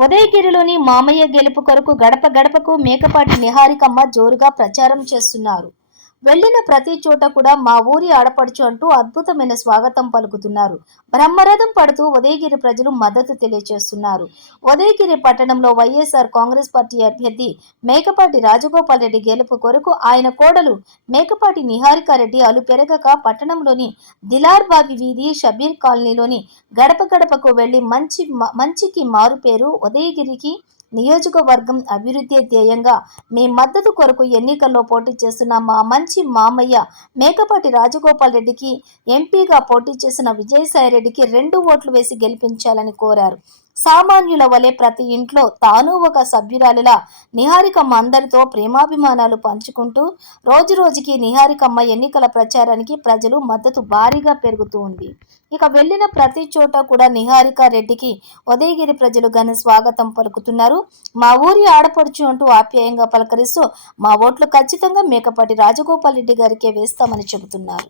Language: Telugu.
ఉదయగిరిలోని మామయ్య గెలుపు కొరకు గడప గడపకు మేకపాటి నిహారికమ్మ జోరుగా ప్రచారం చేస్తున్నారు. వెళ్లిన ప్రతి చోట కూడా మా ఊరి ఆడపడుచు అంటూ అద్భుతమైన స్వాగతం పలుకుతున్నారు. బ్రహ్మరథం పడుతూ ఉదయగిరి ప్రజలు మద్దతు తెలియజేస్తున్నారు. ఉదయగిరి పట్టణంలో వైఎస్ఆర్ కాంగ్రెస్ పార్టీ అభ్యర్థి మేకపాటి రాజగోపాల్ రెడ్డి గెలుపు కొరకు ఆయన కోడలు మేకపాటి నిహారికారెడ్డి అలుపెరగక పట్టణంలోని దిలార్బావి వీధి షబీర్ కాలనీలోని గడప గడపకు వెళ్లి మంచికి మారు పేరు ఉదయగిరికి నియోజకవర్గం అభివృద్ధి ధ్యేయంగా మీ మద్దతు కొరకు ఎన్నికల్లో పోటీ చేస్తున్న మా మంచి మామయ్య మేకపాటి రాజగోపాల్ రెడ్డికి, ఎంపీగా పోటీ చేసిన విజయసాయిరెడ్డికి 2 ఓట్లు వేసి గెలిపించాలని కోరారు. సామాన్యుల వలె ప్రతి ఇంట్లో తాను ఒక సభ్యురాలిలా నిహారికమ్మ అందరితో ప్రేమాభిమానాలు పంచుకుంటూ రోజురోజుకి నిహారికమ్మ ఎన్నికల ప్రచారానికి ప్రజలు మద్దతు భారీగా పెరుగుతూ ఉంది. ఇక వెళ్లిన ప్రతి చోట కూడా నిహారిక రెడ్డికి ఉదయగిరి ప్రజలు ఘన స్వాగతం పలుకుతున్నారు. మా ఊరి ఆడపడుచు అంటూ ఆప్యాయంగా పలకరిస్తూ మా ఓట్లు ఖచ్చితంగా మేకపాటి రాజగోపాల్ రెడ్డి గారికే వేస్తామని చెబుతున్నారు.